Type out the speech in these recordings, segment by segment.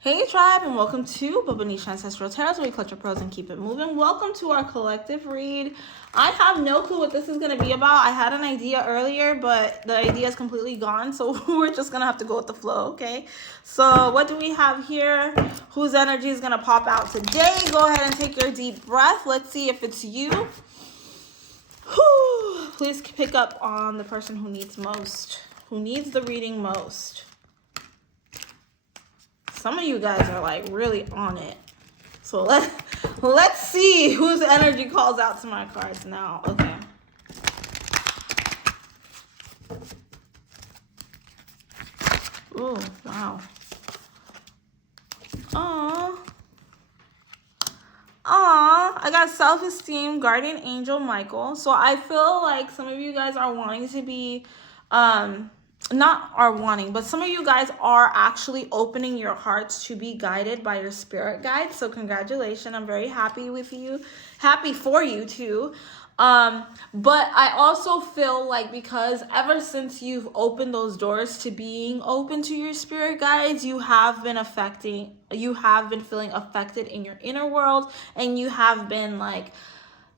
Hey tribe, and welcome to Bobo-Nesha Ancestral Tarot, where we clutch your pearls and keep it moving. Welcome to our collective read. I have no clue what this is going to be about. I had an idea earlier, but the idea is completely gone, so we're just going to have to go with the flow, okay? So what do we have here? Whose energy is going to pop out today? Go ahead and take your deep breath. Let's see if it's you. Whew. Please pick up on the person who needs the reading most. Some of you guys are like really on it. So let's see whose energy calls out to my cards now. Okay. Oh, wow. I got self-esteem, guardian angel Michael. So I feel like some of you guys are wanting to be not are wanting, but some of you guys are actually opening your hearts to be guided by your spirit guides. So congratulations. I'm very happy with you. Happy for you too. But I also feel like because ever since you've opened those doors to being open to your spirit guides, you have been feeling affected in your inner world, and you have been like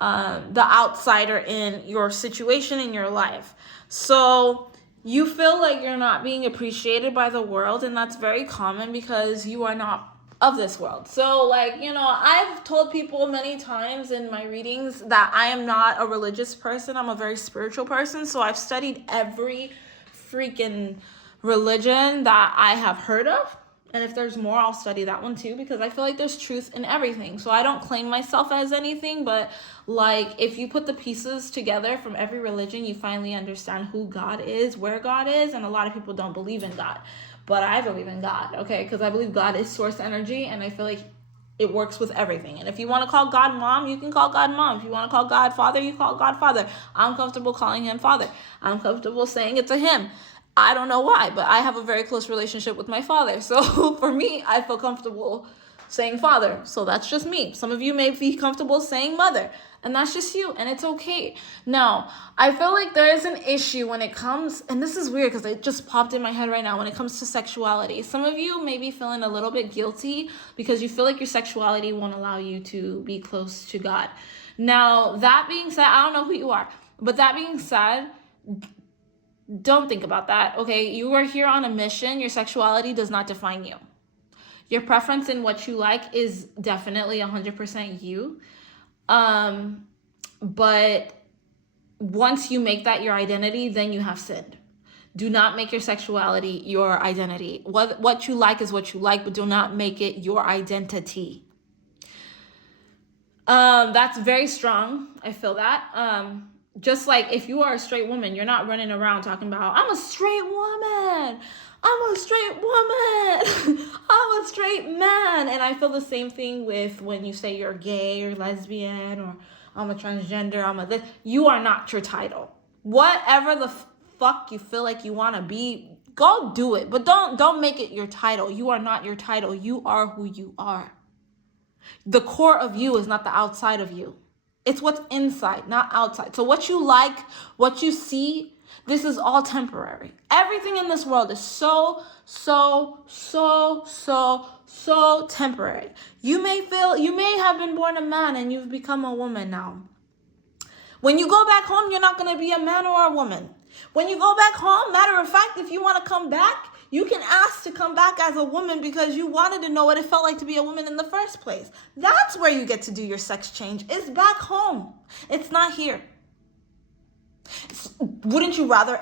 the outsider in your situation in your life. So you feel like you're not being appreciated by the world, and that's very common because you are not of this world. So like, I've told people many times in my readings that I am not a religious person. I'm a very spiritual person. So I've studied every freaking religion that I have heard of. And if there's more, I'll study that one too, because I feel like there's truth in everything. So I don't claim myself as anything, but like if you put the pieces together from every religion, you finally understand who God is, where God is. And a lot of people don't believe in God, but I believe in God, okay? Because I believe God is source energy, and I feel like it works with everything. And if you want to call God mom, you can call God mom. If you want to call God father, you call God father. I'm comfortable calling him father. I'm comfortable saying it to him. I don't know why, but I have a very close relationship with my father. So for me, I feel comfortable saying father. So that's just me. Some of you may be comfortable saying mother, and that's just you, and it's okay. Now, I feel like there is an issue when it comes, and this is weird because it just popped in my head right now, when it comes to sexuality. Some of you may be feeling a little bit guilty because you feel like your sexuality won't allow you to be close to God. Now, that being said, I don't know who you are, but that being said, don't think about that, okay? You are here on a mission. Your sexuality does not define you. Your preference in what you like is definitely 100% you. But once you make that your identity, then you have sinned. Do not make your sexuality your identity. What you like is what you like, but do not make it your identity. That's very strong. I feel that. Just like if you are a straight woman, you're not running around talking about, I'm a straight woman. I'm a straight woman. I'm a straight man. And I feel the same thing with when you say you're gay or lesbian or I'm a transgender, I'm a this. You are not your title. Whatever the fuck you feel like you want to be, go do it. But don't make it your title. You are not your title. You are who you are. The core of you is not the outside of you. It's what's inside, not outside. So what you like, what you see, this is all temporary. Everything in this world is so temporary. You may have been born a man and you've become a woman now. When you go back home, you're not going to be a man or a woman. When you go back home, matter of fact, if you want to come back, you can ask to come back as a woman because you wanted to know what it felt like to be a woman in the first place. That's where you get to do your sex change. It's back home. It's not here. Wouldn't you rather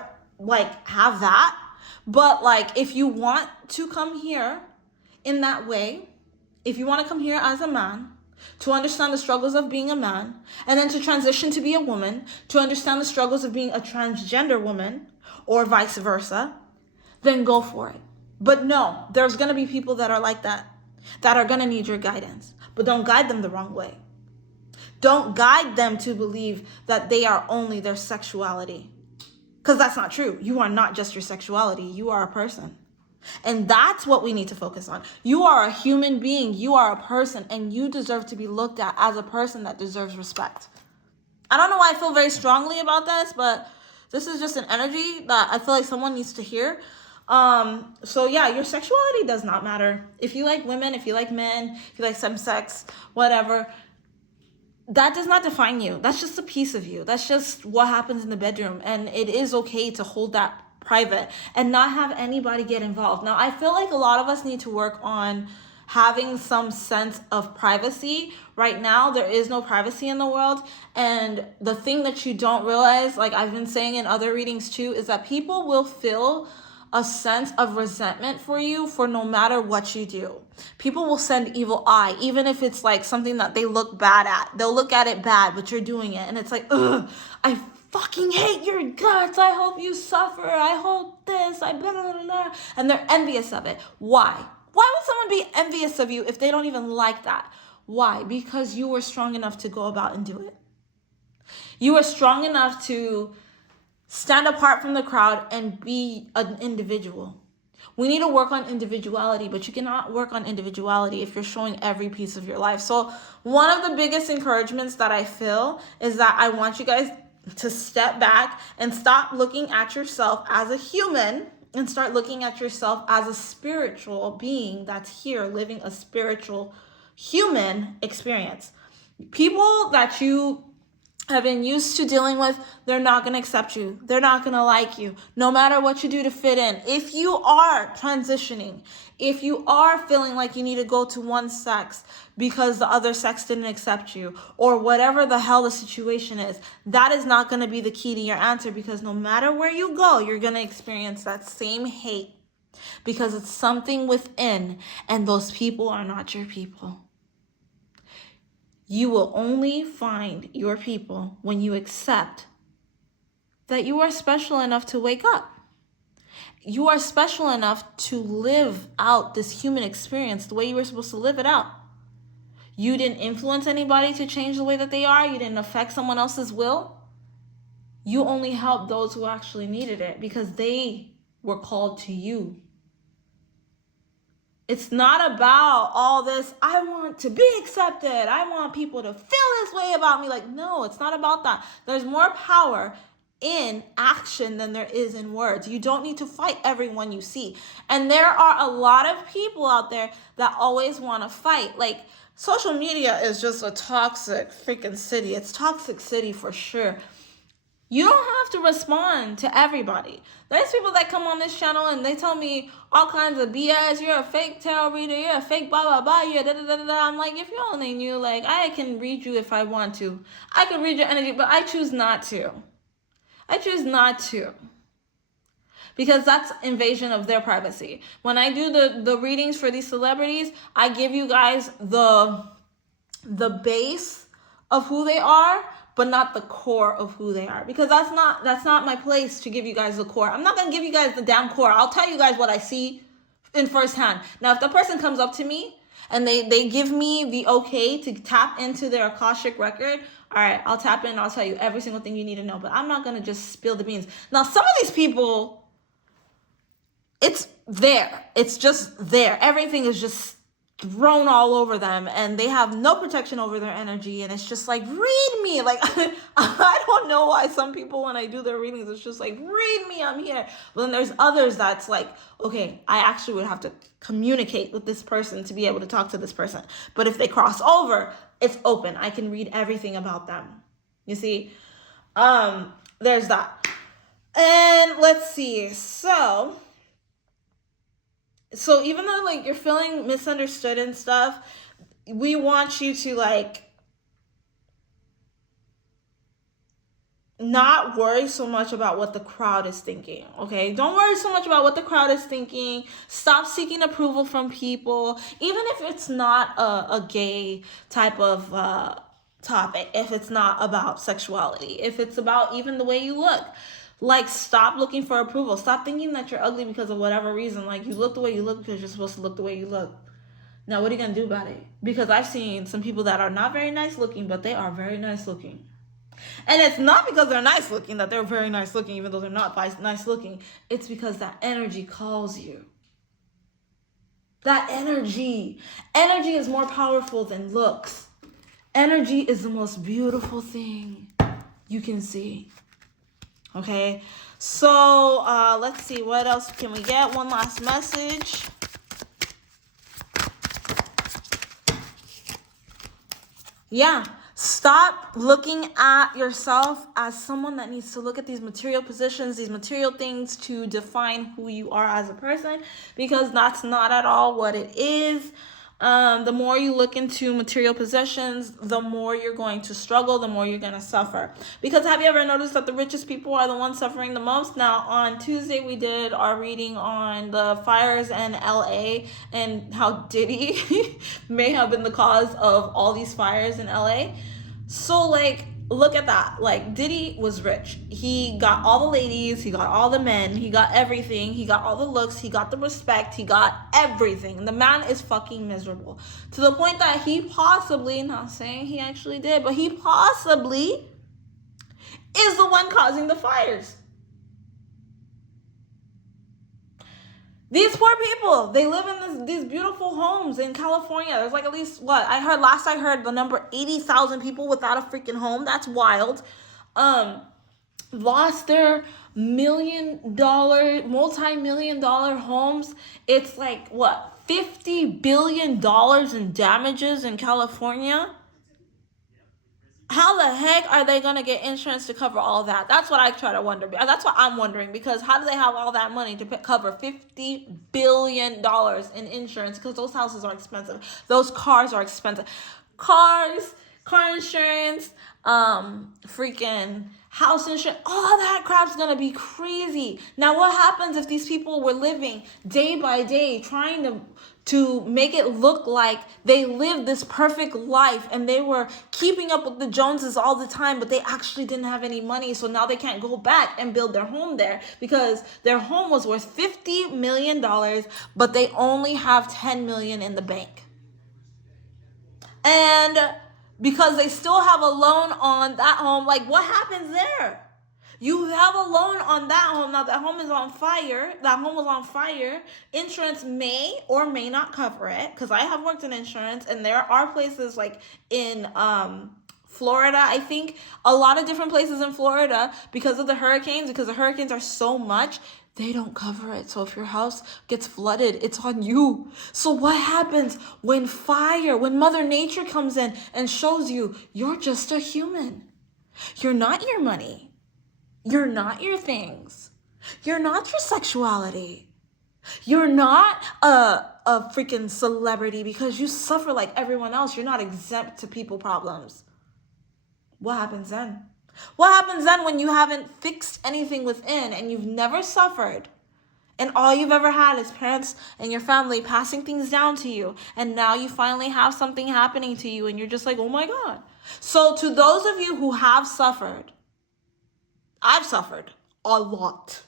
have that? But if you want to come here in that way, if you want to come here as a man, to understand the struggles of being a man, and then to transition to be a woman, to understand the struggles of being a transgender woman, or vice versa, then go for it. But no, there's going to be people that are like that are going to need your guidance. But don't guide them the wrong way. Don't guide them to believe that they are only their sexuality. Because that's not true. You are not just your sexuality. You are a person. And that's what we need to focus on. You are a human being. You are a person. And you deserve to be looked at as a person that deserves respect. I don't know why I feel very strongly about this, but this is just an energy that I feel like someone needs to hear. So yeah, your sexuality does not matter. If you like women, if you like men, if you like some sex, whatever, that does not define you. That's just a piece of you. That's just what happens in the bedroom. And it is okay to hold that private and not have anybody get involved. Now, I feel like a lot of us need to work on having some sense of privacy. Right now, there is no privacy in the world. And the thing that you don't realize, like I've been saying in other readings too, is that people will feel a sense of resentment for you for no matter what you do. People will send evil eye, even if it's like something that they look bad at. They'll look at it bad, but you're doing it. And it's like, ugh, I fucking hate your guts. I hope you suffer. I hope this. I blah, blah, blah, blah. And they're envious of it. Why? Why would someone be envious of you if they don't even like that? Why? Because you were strong enough to go about and do it. You were strong enough to stand apart from the crowd and be an individual. We need to work on individuality, but you cannot work on individuality if you're showing every piece of your life. So one of the biggest encouragements that I feel is that I want you guys to step back and stop looking at yourself as a human and start looking at yourself as a spiritual being that's here living a spiritual human experience. People that you have been used to dealing with, they're not going to accept you. They're not going to like you, no matter what you do to fit in. If you are transitioning, if you are feeling like you need to go to one sex because the other sex didn't accept you, or whatever the hell the situation is, that is not going to be the key to your answer, because no matter where you go, you're going to experience that same hate because it's something within, and those people are not your people. You will only find your people when you accept that you are special enough to wake up. You are special enough to live out this human experience the way you were supposed to live it out. You didn't influence anybody to change the way that they are. You didn't affect someone else's will. You only helped those who actually needed it because they were called to you. It's not about all this, I want to be accepted. I want people to feel this way about me. Like, no, it's not about that. There's more power in action than there is in words. You don't need to fight everyone you see. And there are a lot of people out there that always want to fight. Like, social media is just a toxic freaking city. It's toxic city for sure. You don't have to respond to everybody. There's people that come on this channel and they tell me all kinds of BS. You're a fake tarot reader. You're a fake blah, blah, blah. You're da, da, da, da, da. I'm like, if you only knew, like, I can read you if I want to. I can read your energy, but I choose not to. I choose not to. Because that's invasion of their privacy. When I do the readings for these celebrities, I give you guys the base of who they are, but not the core of who they are, because that's not my place to give you guys the core. I'm not gonna give you guys the damn core. I'll tell you guys what I see in firsthand. Now, if the person comes up to me and they give me the okay to tap into their Akashic record, all right, I'll tap in and I'll tell you every single thing you need to know, but I'm not gonna just spill the beans. Now, some of these people, it's there. It's just there. Everything is just thrown all over them and they have no protection over their energy, and it's just like, read me. Like, I don't know why some people, when I do their readings, it's just like, read me, I'm here. But then there's others that's like, okay, I actually would have to communicate with this person to be able to talk to this person, but if they cross over, it's open. I can read everything about them. You see, there's that. And let's see, so even though, like, you're feeling misunderstood and stuff, we want you to, like, not worry so much about what the crowd is thinking, okay? Don't worry so much about what the crowd is thinking. Stop seeking approval from people, even if it's not a gay type of topic, if it's not about sexuality, if it's about even the way you look. Like, stop looking for approval. Stop thinking that you're ugly because of whatever reason. Like, you look the way you look because you're supposed to look the way you look. Now, what are you going to do about it? Because I've seen some people that are not very nice looking, but they are very nice looking. And it's not because they're nice looking that they're very nice looking, even though they're not nice looking. It's because that energy calls you. That energy. Energy is more powerful than looks. Energy is the most beautiful thing you can see. Okay, so let's see, what else can we get? One last message. Yeah, stop looking at yourself as someone that needs to look at these material positions, these material things to define who you are as a person, because that's not at all what it is. The more you look into material possessions, the more you're going to struggle, the more you're going to suffer. Because have you ever noticed that the richest people are the ones suffering the most? Now, on Tuesday, we did our reading on the fires in LA and how Diddy may have been the cause of all these fires in LA. So, like, look at that. Like, Diddy was rich. He got all the ladies, he got all the men, he got everything, he got all the looks, he got the respect, he got everything. The man is fucking miserable. To the point that he possibly, not saying he actually did, but he possibly is the one causing the fires. These poor people, they live in these beautiful homes in California. There's like at least, what, I heard the number 80,000 people without a freaking home. That's wild. Lost their multi-million dollar homes. It's like, what, $50 billion in damages in California? How the heck are they going to get insurance to cover all that? That's what I try to wonder. That's what I'm wondering, because how do they have all that money to cover $50 billion in insurance? Because those houses are expensive. Those cars are expensive. Car insurance, freaking house insurance, all that crap's gonna be crazy. Now, what happens if these people were living day by day trying to make it look like they lived this perfect life and they were keeping up with the Joneses all the time, but they actually didn't have any money, so now they can't go back and build their home there because their home was worth $50 million, but they only have $10 million in the bank. And because they still have a loan on that home, like, what happens there? You have a loan on that home. Now, that home is on fire. That home was on fire. Insurance may or may not cover it, because I have worked in insurance, and there are places like in Florida, I think, a lot of different places in Florida, because of the hurricanes, because the hurricanes are so much, they don't cover it. So if your house gets flooded, it's on you. So what happens when Mother Nature comes in and shows you you're just a human? You're not your money. You're not your things. You're not your sexuality. You're not a freaking celebrity because you suffer like everyone else. You're not exempt to people problems. What happens then? What happens then when you haven't fixed anything within and you've never suffered? And all you've ever had is parents and your family passing things down to you. And now you finally have something happening to you and you're just like, oh my God. So to those of you who have suffered, I've suffered a lot.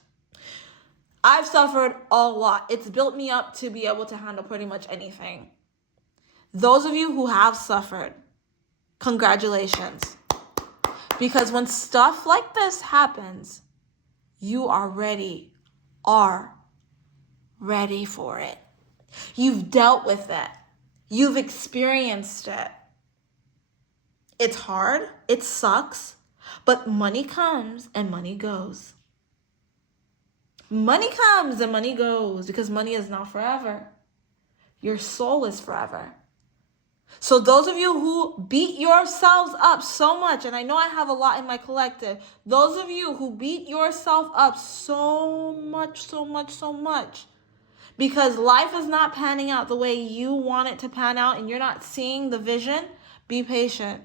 I've suffered a lot. It's built me up to be able to handle pretty much anything. Those of you who have suffered, congratulations. Because when stuff like this happens, you are ready for it. You've dealt with it. You've experienced it. It's hard. It sucks. But money comes and money goes. Money comes and money goes because money is not forever. Your soul is forever. So those of you who beat yourselves up so much, and I know I have a lot in my collective, those of you who beat yourself up so much, because life is not panning out the way you want it to pan out and you're not seeing the vision, be patient.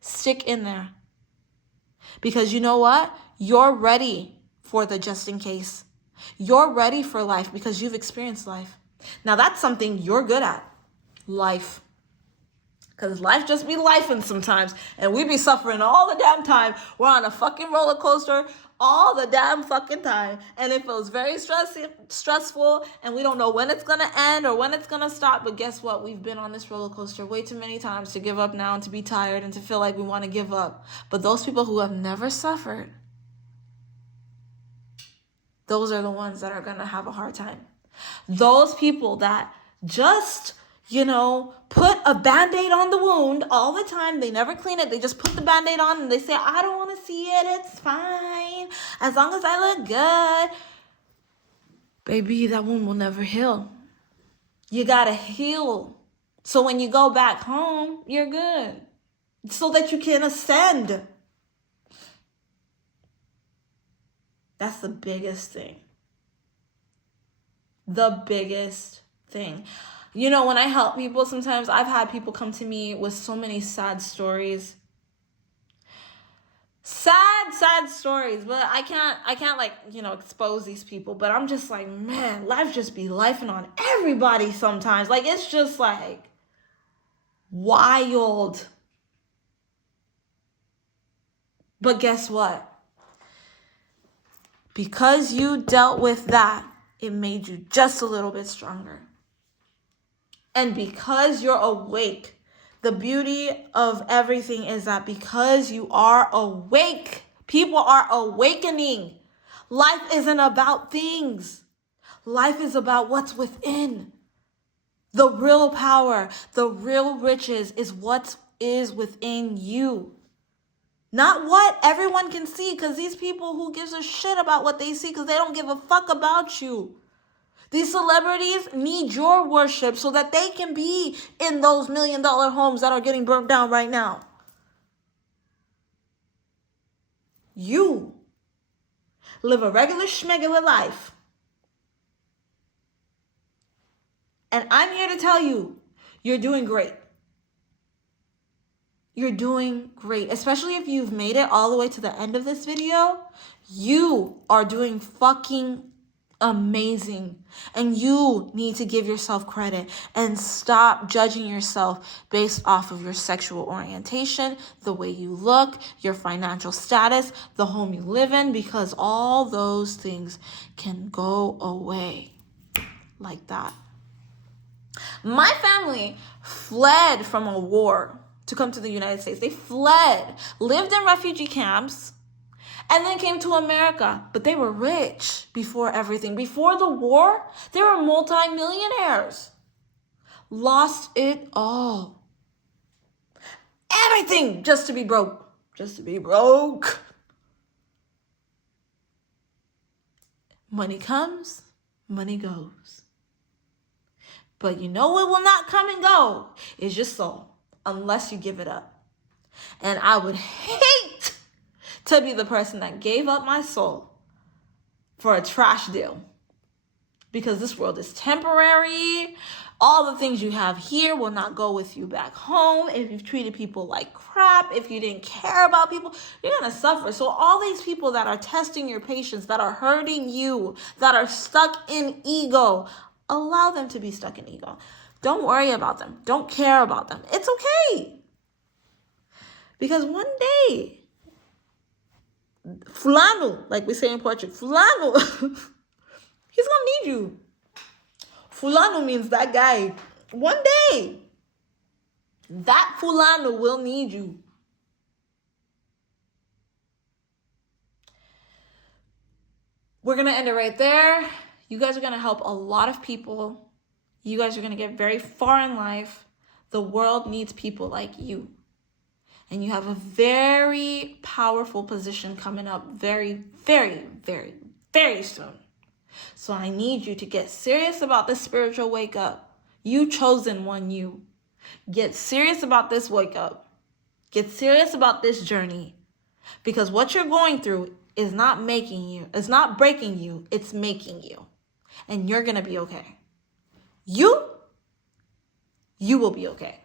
Stick in there. Because you know what? You're ready for the just in case. You're ready for life because you've experienced life. Now that's something you're good at. Life. Because life just be lifing sometimes. And we be suffering all the damn time. We're on a fucking roller coaster all the damn fucking time. And it feels very stressful. And we don't know when it's going to end or when it's going to stop. But guess what? We've been on this roller coaster way too many times to give up now and to be tired and to feel like we want to give up. But those people who have never suffered, those are the ones that are going to have a hard time. Those people that just put a Band-Aid on the wound all the time. They never clean it. They just put the Band-Aid on and they say, I don't want to see it. It's fine. As long as I look good. Baby, that wound will never heal. You got to heal. So when you go back home, you're good. So that you can ascend. That's the biggest thing. The biggest thing. When I help people, sometimes I've had people come to me with so many sad stories. Sad stories. But I can't expose these people. But I'm just like, man, life just be lifing on everybody sometimes. Like, it's just like wild. But guess what? Because you dealt with that, it made you just a little bit stronger. And because you're awake, the beauty of everything is that because you are awake, people are awakening. Life isn't about things. Life is about what's within. The real power, the real riches is what is within you. Not what everyone can see, because these people, who gives a shit about what they see, because they don't give a fuck about you. These celebrities need your worship so that they can be in those $1 million homes that are getting burnt down right now. You live a regular schmegular life. And I'm here to tell you, you're doing great. You're doing great, especially if you've made it all the way to the end of this video. You are doing fucking amazing. And you need to give yourself credit and stop judging yourself based off of your sexual orientation, the way you look, your financial status, the home you live in, because all those things can go away like that. My family fled from a war to come to the United States. They fled, lived in refugee camps, and then came to America. But they were rich before everything. Before the war, they were multi-millionaires. Lost it all. Everything just to be broke. Just to be broke. Money comes, money goes. But you know what will not come and go is your soul, unless you give it up. And I would hate to be the person that gave up my soul for a trash deal. Because this world is temporary. All the things you have here will not go with you back home. If you've treated people like crap, if you didn't care about people, you're going to suffer. So all these people that are testing your patience, that are hurting you, that are stuck in ego, allow them to be stuck in ego. Don't worry about them. Don't care about them. It's okay. Because one day, fulano, like we say in Portuguese, fulano, he's going to need you. Fulano means that guy. One day, that fulano will need you. We're going to end it right there. You guys are going to help a lot of people. You guys are going to get very far in life. The world needs people like you. And you have a very powerful position coming up very, very, very, very soon. So I need you to get serious about this spiritual wake up. You chosen one, you. Get serious about this wake up. Get serious about this journey. Because what you're going through is not making you. It's not breaking you. It's making you. And you're going to be okay. You will be okay.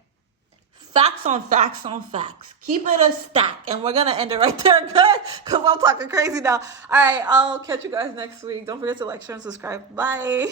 Facts on facts on facts. Keep it a stack. And we're going to end it right there, good? Because I'm talking crazy now. All right, I'll catch you guys next week. Don't forget to like, share, and subscribe. Bye.